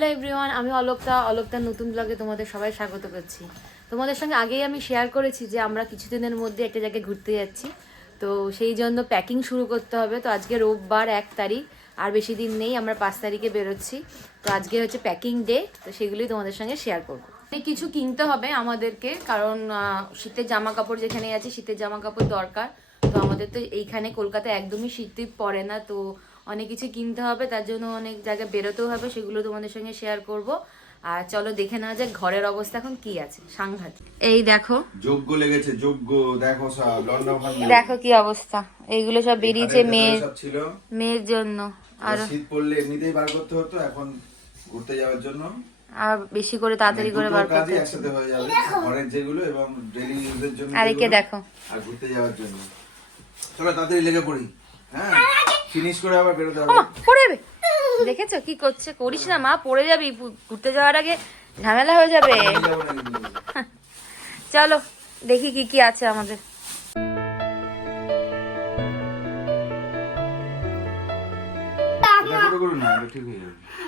Hello everyone, আমি অলকতার নতুন ব্লগে তোমাদের সবাই স্বাগত করছি। তোমাদের সঙ্গে আগেই আমি শেয়ার করেছি যে আমরা কিছুদিনের মধ্যে একটা জায়গায় ঘুরতে যাচ্ছি, তো সেই জন্য প্যাকিং শুরু করতে হবে। তো আজকে রোববার 1 তারিখ, আর বেশি দিন নেই, আমরা 5 তারিখে বেরোচ্ছি। তো আজকে হচ্ছে প্যাকিং ডে, তো সেগুলোই তোমাদের সঙ্গে শেয়ার করবো। কিছু কিনতে হবে আমাদেরকে, কারণ শীতের জামা কাপড় যেখানে আছে শীতের জামা কাপড় দরকার। তো আমাদের তো এইখানে কলকাতায় একদমই শীতই পড়ে না, তো অনেক কিছু কিনতে হবে, তার জন্য অনেক জায়গায় বেরোতেও হবে, সেগুলো তোমাদের সঙ্গে শেয়ার করব। আর চলো দেখে নেওয়া যাক ঘরের অবস্থা এখন কি আছে। সাংঘাতিক। এই দেখো যোগ্য লেগেছে, যোগ্য দেখো সব লন্ডন দেখো কি অবস্থা, এইগুলো সব বেরিয়েছে মেয়ের জন্য। আর শীত পড়লে এমনিতেই বার করতে হতো, এখন ঘুরতে যাওয়ার জন্য আর বেশি করে তাড়াতাড়ি করে বার করতে হচ্ছে। একসাথে হয়ে যাবে, ঘরের যেগুলো এবং ডেইলি ইউজের জন্য আর একে দেখো, আর ঘুরতে যাওয়ার জন্য। চলো তাড়াতাড়ি লেগে পড়ি, হ্যাঁ ফিনিশ করে আবার বেরোতে হবে। পড়ে যাবে, দেখেছো কি করছে? করিস না মা, পড়ে যাবি, ঘুরতে যাওয়ার আগে ঝামেলা হয়ে যাবে। চলো দেখি কি কি আছে আমাদের।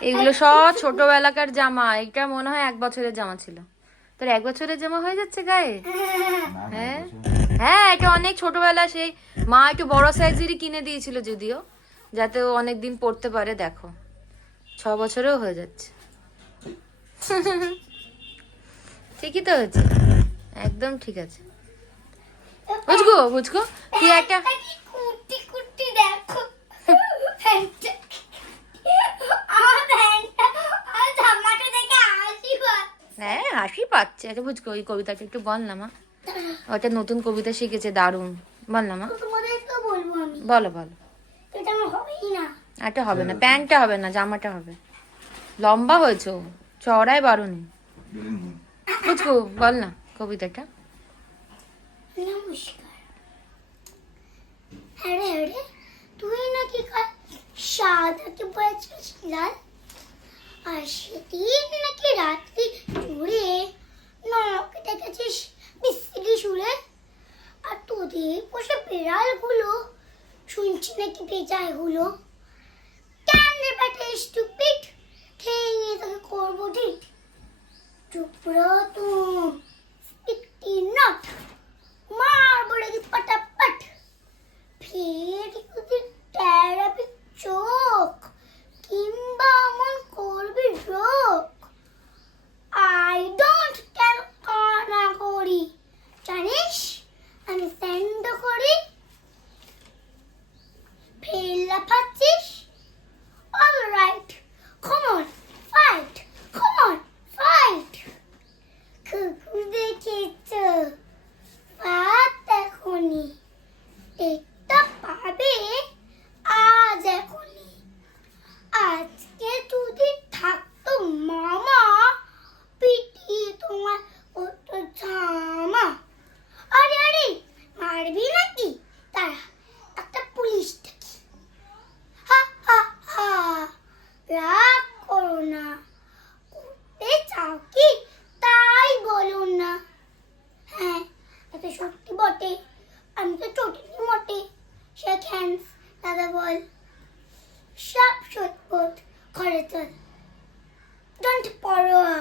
এগুলো সব ছোটবেলাকার জামা, এটা মনে হয় 1 বছরের জামা ছিল। তোর 1 বছরের জামা হয়ে যাচ্ছে গায়ে? হ্যাঁ হ্যাঁ, এটা অনেক ছোটবেলা, সেই মা একটু বড় সাইজেরই কিনে দিয়েছিল যদিও, যাতে ও অনেকদিন পড়তে পারে। দেখো 6 বছরেও হয়ে যাচ্ছে। ঠিকই তো হয়েছে, একদম ঠিক আছে। বুঝগো বুঝগো কি একটা কুটি কুটি দেখো হ্যাঁ হাসি পাচ্ছে। আচ্ছা বুঝগো, ওই কবিতাটা একটু বল না মা, ওটা নতুন কবিতা শিখেছে, দারুণ। বল না মা, তোমাদেরকে বলবো আমি। বলো বলো। এটা আমার হবেই না। এটা হবে না, প্যান্টটা হবে না, জামাটা হবে। লম্বা হয়েছে, চড়ায় বারুনি। বুঝগো বল না কবিতাটা। নমস্কার। আরে আরে, তুই নাকি কাল সাদাকে পড়েছিস লাল, আর সেদিন নাকি রাত্রি জুড়ে নরকে দেখেছিস বিশ্রী সুরে, আর তোদের পোষা বিড়ালগুলো শুনছি নাকি বেজায় হলো। কেন রে বেটা স্টুপিড, ঠেঙে তোকে করবো ঠিক। চুপ রহ তুম, স্পিকটি নট, মারবো রে পটাপট। ফের তোদের টেরাপি চোখ, কিংবা অমন করবি রোগ। আই ডোন্ট কেন কানা করি, জানিস আমি স্যান্ড করি। ফের লাফাচ্ছিস, alright come on fight, come on fight. কুকুর দেখেছো, ভাত এখনই একটা পাবে আজ এখনই। আজকে যদি থাকতো মামা, পিটিয়ে তোমার ওতো জামা। আরে আরে, মারবি নাকি? তারা একটা পুলিশ ডাকি। হা হা হা, রাগ করো না, করতে চাও কি তাই বলো না। হ্যাঁ এটা সত্যি বটে, আমি তো চটিনি মোটে। শেক হ্যান্ডস, দাদা বল। সব সত্যবোধ ঘরে চল, ডোন্ট পরোয়া।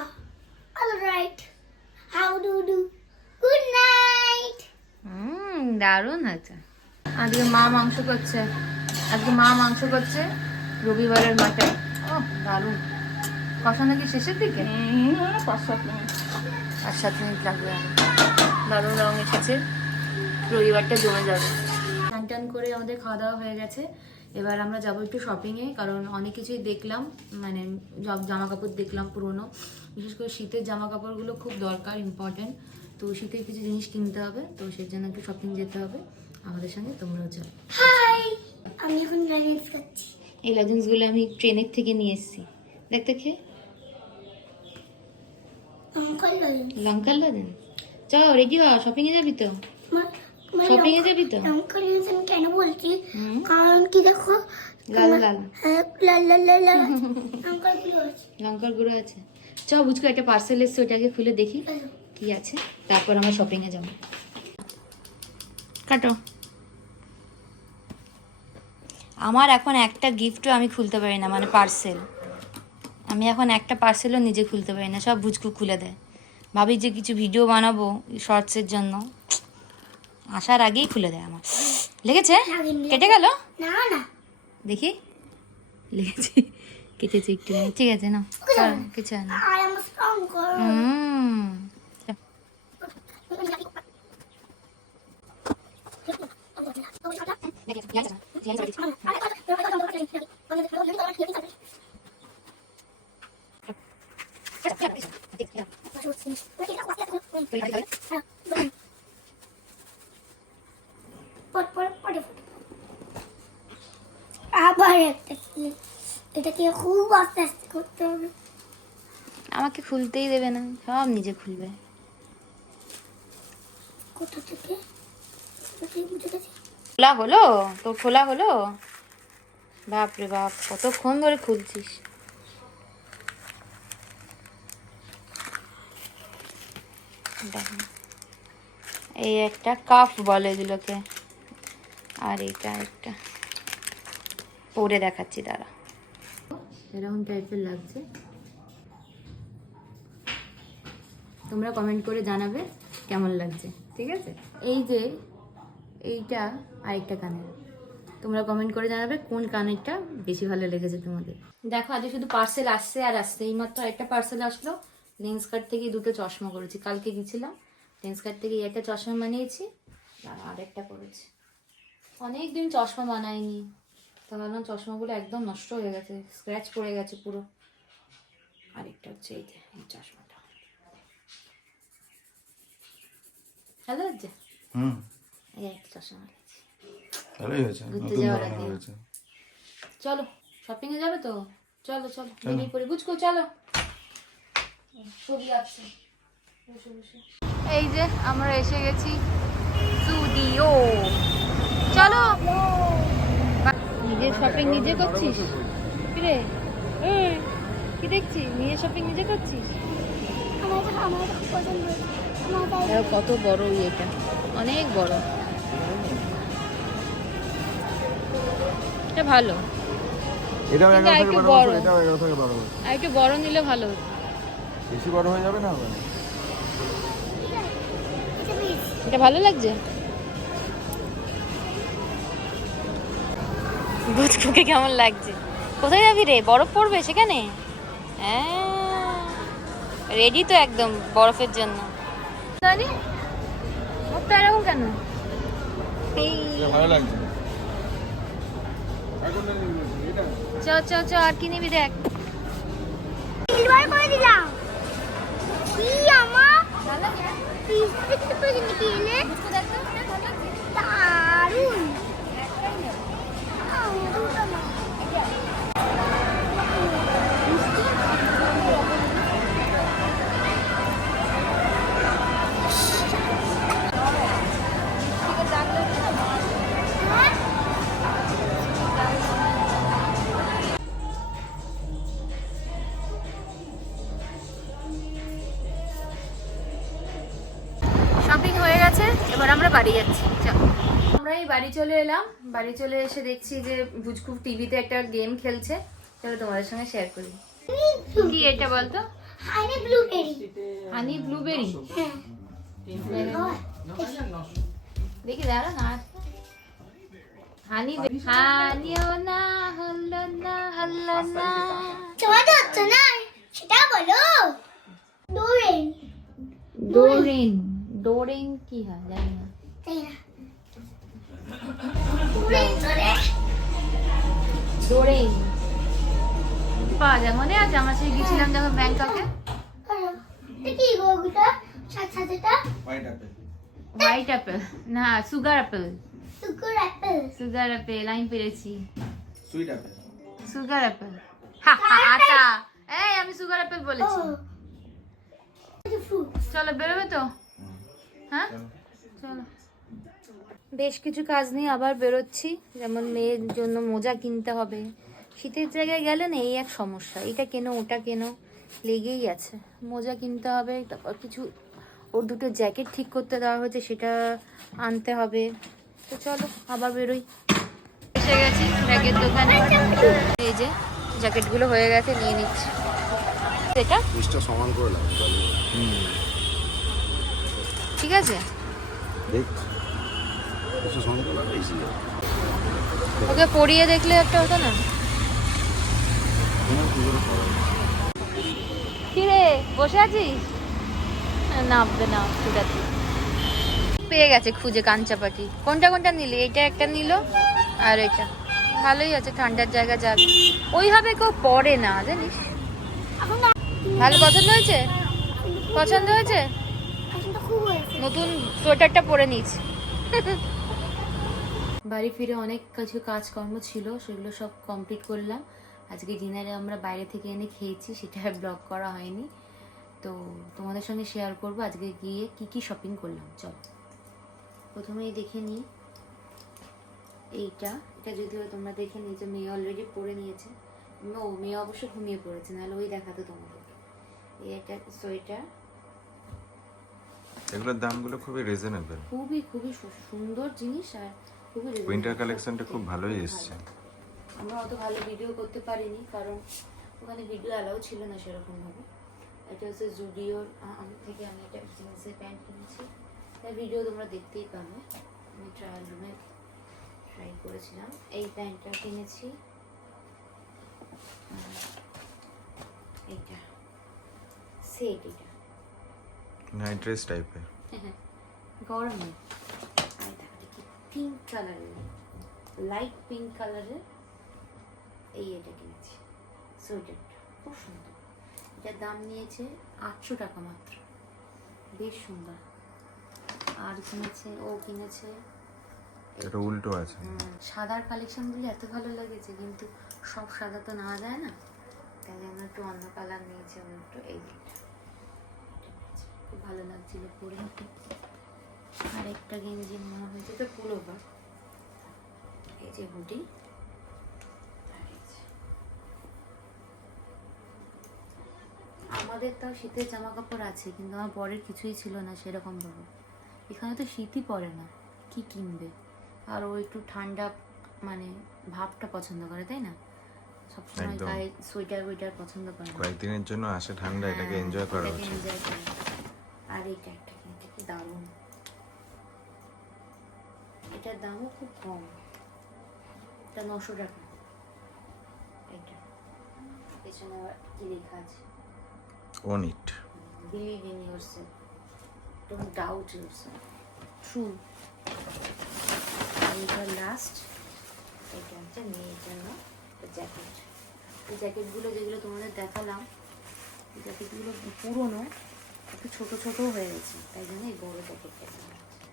Alright, how do do, good night. দারুণ হয়েছে। আজকে মা মাংস করছে, রবিবারের মাঠে। ও দারুণ। কষানো কি শেষের দিকে? 5-7 মিনিট লাগবে। দারুণ রং এসেছে, রবিবারটা জমে যাবে। টান টান করে আমাদের খাওয়া দাওয়া হয়ে গেছে। এবার আমরা যাবো একটু শপিংয়ে, কারণ অনেক কিছুই দেখলাম, মানে জামা কাপড় দেখলাম পুরোনো, বিশেষ করে শীতের জামা কাপড়গুলো খুব দরকার, ইম্পর্টেন্ট। তো শীতের কিছু জিনিস কিনতে হবে, তো সেই জন্য একটু শপিং যেতে হবে। আমাদের সঙ্গে তোমরাও চলো। হাই, আমি এখন লেগিংস খাচ্ছি। এই লেগিংসগুলো আমি ট্রেনের থেকে নিয়ে এসেছি, দেখতে খেয়ে। লঙ্কার লেগিংস। চল রেডি হ, শপিং এ যাবি তো? শপিং এ যাবি তো? লঙ্কার লেগিংস আমি কেন বলছি, কারণ কি দেখো লাল লাল, হ্যাঁ লাল লাল লাল লাল লঙ্কার গুলো আছে। লঙ্কার গুঁড়ো আছে। চ বুঝকো, একটা পার্সেল এসছে, ওটাকে খুলে দেখি কি আছে, তারপর আমরা শপিং এ যাবো। কাটো। আমার এখন একটা গিফটও আমি খুলতে পারি না, মানে পার্সেল। আমি এখন একটা পার্সেলও নিজে খুলতে পারি না, সব বুঝকু খুলে দেয়। ভাবি যে কিছু ভিডিও বানাবো শর্টসের জন্য, আসার আগেই খুলে দেয় আমার। লেগেছে? লাগেনি। কেটে গেল? না না দেখি, লেগেছে, কেটেছে একটু। ঠিক আছে না, কিছু হয় না। আর আমার স্ট্রং করো হুম। আবার একটা কি, এটাকে খুব আস্তে আস্তে করতে হবে। আমাকে খুলতেই দেবে না, সব নিজে খুলবে। কোথা থেকে বুঝে গেছি। খোলা হলো? তোর খোলা হলো? বাপরে বাপ, কতক্ষণ ধরে খুলছিস। দেখো, এই একটা কাপ বলে এগুলোকে, আর এটা একটা পরে দেখাচ্ছি, দাঁড়া। এরকম টাইপের লাগছে, তোমরা কমেন্ট করে জানাবে কেমন লাগছে, ঠিক আছে? এই যে এইটা আরেকটা কানের, তোমরা কমেন্ট করে জানাবে কোন কানেরটা বেশি ভালো লেগেছে তোমাদের। দেখো আজকে শুধু পার্সেল আসছে আর আসছে, এইমাত্র একটা পার্সেল আসলো। লেন্স কার্ট থেকে দুটো চশমা করেছি, কালকে গেছিলাম লেন্স কার্ট থেকে একটা চশমা বানিয়েছি আর একটা করেছি। অনেকদিন চশমা বানাইনি, তো ভাবলাম চশমাগুলো একদম নষ্ট হয়ে গেছে, স্ক্র্যাচ পড়ে গেছে পুরো। আরেকটা হচ্ছে এই যে এই চশমাটা, ভালো লাগছে? হুম, এই একটা চশমা নিয়েছি। ভালোই হয়েছে, ঘুরতে নতুন যাওয়ার বানানো আগে। হয়েছে। চলো শপিং এ যাবে তো, চলো চলো বেরিয়ে পড়ি। বুঝকো চলো, ছবি আসছে। এই যে আমরা এসে গেছি স্টুডিও, চলো। নিজের শপিং নিজে করছিস? কিরে কি দেখছিস? নিজের শপিং নিজে করছিস? আমার খুব পছন্দ হয়েছে। আমার তাই দেখো কত বড় এটা, অনেক বড়। এটা ভালো, এটাও কিন্তু 11 থেকে আরেকটু 12 বড়। বছর, এটাও 11 থেকে 12 বছর। আর একটু বড় নিলে ভালো হতো। বেশি বড় হয়ে যাবে না আবার? এটা বেশ। এটা ভালো লাগছে? বুঝকুকে কেমন লাগছে? কোথায় যাবি রে? বরফ পড়বে সেখানে? হ্যাঁ, রেডি তো একদম বরফের জন্য। জানি মুখটা এরকম কেন? এই এটা ভালো লাগছে। চ চ চ, আর কি নিবি দেখ। সিলভার করে দিলাম। কি আমার পিসটা কিন্তু পছন্দ কি এনে? দারুণ। দুটো না। শপিং হয়ে গেছে, এবার আমরা বাড়ি যাচ্ছি। আমরা এই বাড়ি চলে এলাম, বাড়ি চলে এসে দেখছি যে বুঝকু টিভিতে একটা গেম খেলছে। চলো তোমাদের সঙ্গে শেয়ার করি। কি এটা বলতো? হানি ব্লুবেরি। হানি ব্লুবেরি? হ্যাঁ। দেখি দাঁড়া না, হানি হানিও না হলো না হলো না। তোমার তো হচ্ছে না, সেটা বলো। ডোরেন। ডোরেন? ডোরেন কি হয় জানি না। তাই না? ডোরেন করে। ডোরেন পাওয়া যায়, মনে আছে আমরা সেই গেছিলাম যখন ব্যাংককে। এটা কি গো ওটা? সাথেটা হোয়াইট আপেল। হোয়াইট অ্যাপেল না, sugar Apple. Sugar Apple. Sugar Apple আমি পেরেছি। Sweet apple. সুগার অ্যাপেল, হা হা, আটা। এই আমি সুগার অ্যাপেল বলেছি। ফ্রুট। চলো বেরোবে তো? হ্যাঁ চলো। বেশ কিছু কাজ নিয়ে আবার বেরোচ্ছি, যেমন মেয়ের জন্য মোজা কিনতে হবে। শীতের জায়গায় গেলে না এই এক সমস্যা, এটা কেনো ওটা কেনো লেগেই আছে। মোজা কিনতে হবে, তারপর কিছু ওর দুটো জ্যাকেট ঠিক করতে দেওয়া হয়েছে সেটা আনতে হবে। তো চলো আবার বেরোই। এসে গেছি ব্যাগের দোকানে, এই যে জ্যাকেটগুলো হয়ে গেছে, নিয়ে নিচ্ছি। এটা জিনিসটা সমান করে লাগবে ঠিক আছে, দেখ জিনিসটা সমান করে লাগবে ইজি ওকে পরিয়ে দেখলে একটা হতো না। কি রে বসে আছিস? নামবে না ঠিক আছে। পেয়ে গেছে খুঁজে কাঞ্চাপাটি। কোনটা কোনটা নিলি? এইটা একটা নিল আর এটা ভালোই আছে, ঠান্ডার জায়গা যাবে। ওইভাবে কেউ পরে না জানিস। ভালো পছন্দ হয়েছে? পছন্দ হয়েছে? পছন্দ খুব হয়েছে। নতুন সোয়েটারটা পরে নিয়েছি। বাড়ি ফিরে অনেক কিছু কাজকর্ম ছিল, সেগুলো সব কমপ্লিট করলাম। আজকে ডিনারে আমরা বাইরে থেকে এনে খেয়েছি, সেটা ব্লগ করা হয়নি, তো তোমাদের সঙ্গে শেয়ার করবো আজকে গিয়ে কি কি শপিং করলাম। চল প্রথমেই দেখে নিই এইটা। এটা যদিও তোমরা দেখে নিয়েছো, মেয়ে অলরেডি পরে নিয়েছে। ও মেয়ে অবশ্য ঘুমিয়ে পড়েছে, নাহলে ওই দেখাতো তোমাদেরকে। এই একটা সোয়েটার, এগুলোর দামগুলো খুবই রিজনেবল। খুবই খুবই সুন্দর জিনিস আর খুবই reasonable। উইন্টার কালেকশনটা খুব ভালোই এসেছে। আমরা অত ভালো ভিডিও করতে পারিনি কারণ ওখানে ভিডিও অ্যালাউ ছিল না সেরকম ভাবে। এটা হচ্ছে জুডিওর থেকে আমি একটা জিন্সের প্যান্ট কিনেছি, তার ভিডিও তোমরা দেখতেই পাবে। আমি ট্রায়াল রুমে ট্রাই করেছিলাম। এই প্যান্টটা কিনেছি, এইটা সেট, এটা নাইট ড্রেস টাইপের। গরমে। আর দেখো কি পিঙ্ক কালারের, লাইট পিঙ্ক কালারের এই এটা কিনেছি সোয়েটারটা, খুব সুন্দর। এটার দাম নিয়েছে 800 টাকা মাত্র, বেশ সুন্দর। আর কিনেছে, ও কিনেছে এটা উল্টো আছে। সাদার কালেকশনগুলি এত ভালো লেগেছে, কিন্তু সব সাদা তো নেওয়া যায় না, তাই জন্য একটু অন্য কালার নিয়েছে। আমি একটু এই দিকটা খুব ভালো লাগছিল পরে। আর একটা গেঞ্জি মনে হয়েছে তো পুলোভার, এই যে হুডি। আমাদের তাও শীতের জামা কাপড় আছে, কিন্তু আমার বরের কিছুই ছিল না সেরকম ভাবে। এখানে তো শীতই পড়ে না, কি কিনবে? আর ও একটু ঠান্ডা মানে ভাবটা পছন্দ করে, তাই না? সবসময় একদম। গায়ে সোয়েটার ওয়েটার পছন্দ করে না। কয়েকদিনের জন্য আসে ঠান্ডা, এটাকে হ্যাঁ, এনজয় করা এটাকে উচিত। enjoy করে। আর এইটা একটা কিনেছি, কি দারুণ। এটার দামও খুব কম, এটা 900 টাকা। এটা পেছনে আবার কি লেখা আছে? On it. Believe in yourself, don't doubt yourself, true। আর এটা লাস্ট, এটা হচ্ছে মেয়ের জন্য জ্যাকেট। এই জ্যাকেটগুলো যেগুলো তোমাদের দেখালাম, এই জ্যাকেটগুলো পুরোনো, একটু ছোট ছোটও হয়ে গেছে, তাই জন্য এই বড় জ্যাকেটটা নেওয়া হয়েছে।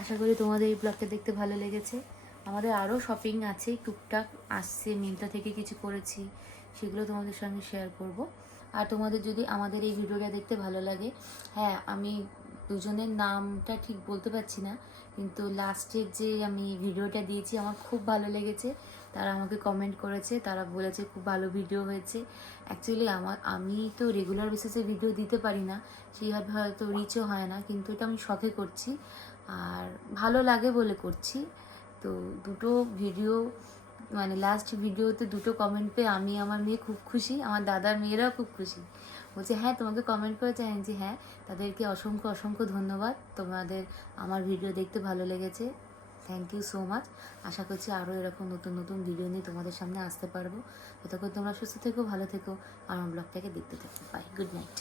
আশা করি তোমাদের এই ব্লগটা দেখতে ভালো লেগেছে। আমাদের আরও শপিং আছে, টুকটাক আসছে, মিন্ত্রা থেকে কিছু করেছি, সেগুলো তোমাদের সঙ্গে শেয়ার করব। আর তোমাদের যদি আমাদের এই ভিডিওটা দেখতে ভালো লাগে, হ্যাঁ আমি দুজনের নামটা ঠিক বলতে পারছি না, কিন্তু লাস্টের যে আমি ভিডিওটা দিয়েছি আমার খুব ভালো লেগেছে। তারা আমাকে কমেন্ট করেছে, তারা বলেছে খুব ভালো ভিডিও হয়েছে। অ্যাকচুয়ালি আমি তো রেগুলার বেসিসে ভিডিও দিতে পারি না, সেইভাবে হয়তো রিচও হয় না, কিন্তু এটা আমি শখে করছি আর ভালো লাগে বলে করছি। তো দুটো ভিডিও মানে লাস্ট ভিডিওতে দুটো কমেন্ট পেয়ে আমি আমার মেয়ে খুব খুশি, আমার দাদার মেয়েরাও খুব খুশি। বলছে হ্যাঁ তোমাকে কমেন্ট করেছে, আমি যে হ্যাঁ, তাদেরকে অসংখ্য অসংখ্য ধন্যবাদ। তোমাদের আমার ভিডিও দেখতে ভালো লেগেছে, থ্যাংক ইউ সো মাচ। আশা করছি আরও এরকম নতুন নতুন ভিডিও নিয়ে তোমাদের সামনে আসতে পারবো। ততক্ষণ তোমরা সুস্থ থেকো, ভালো থেকো, আমার ব্লগটাকে দেখতে থাকো। Bye, good night.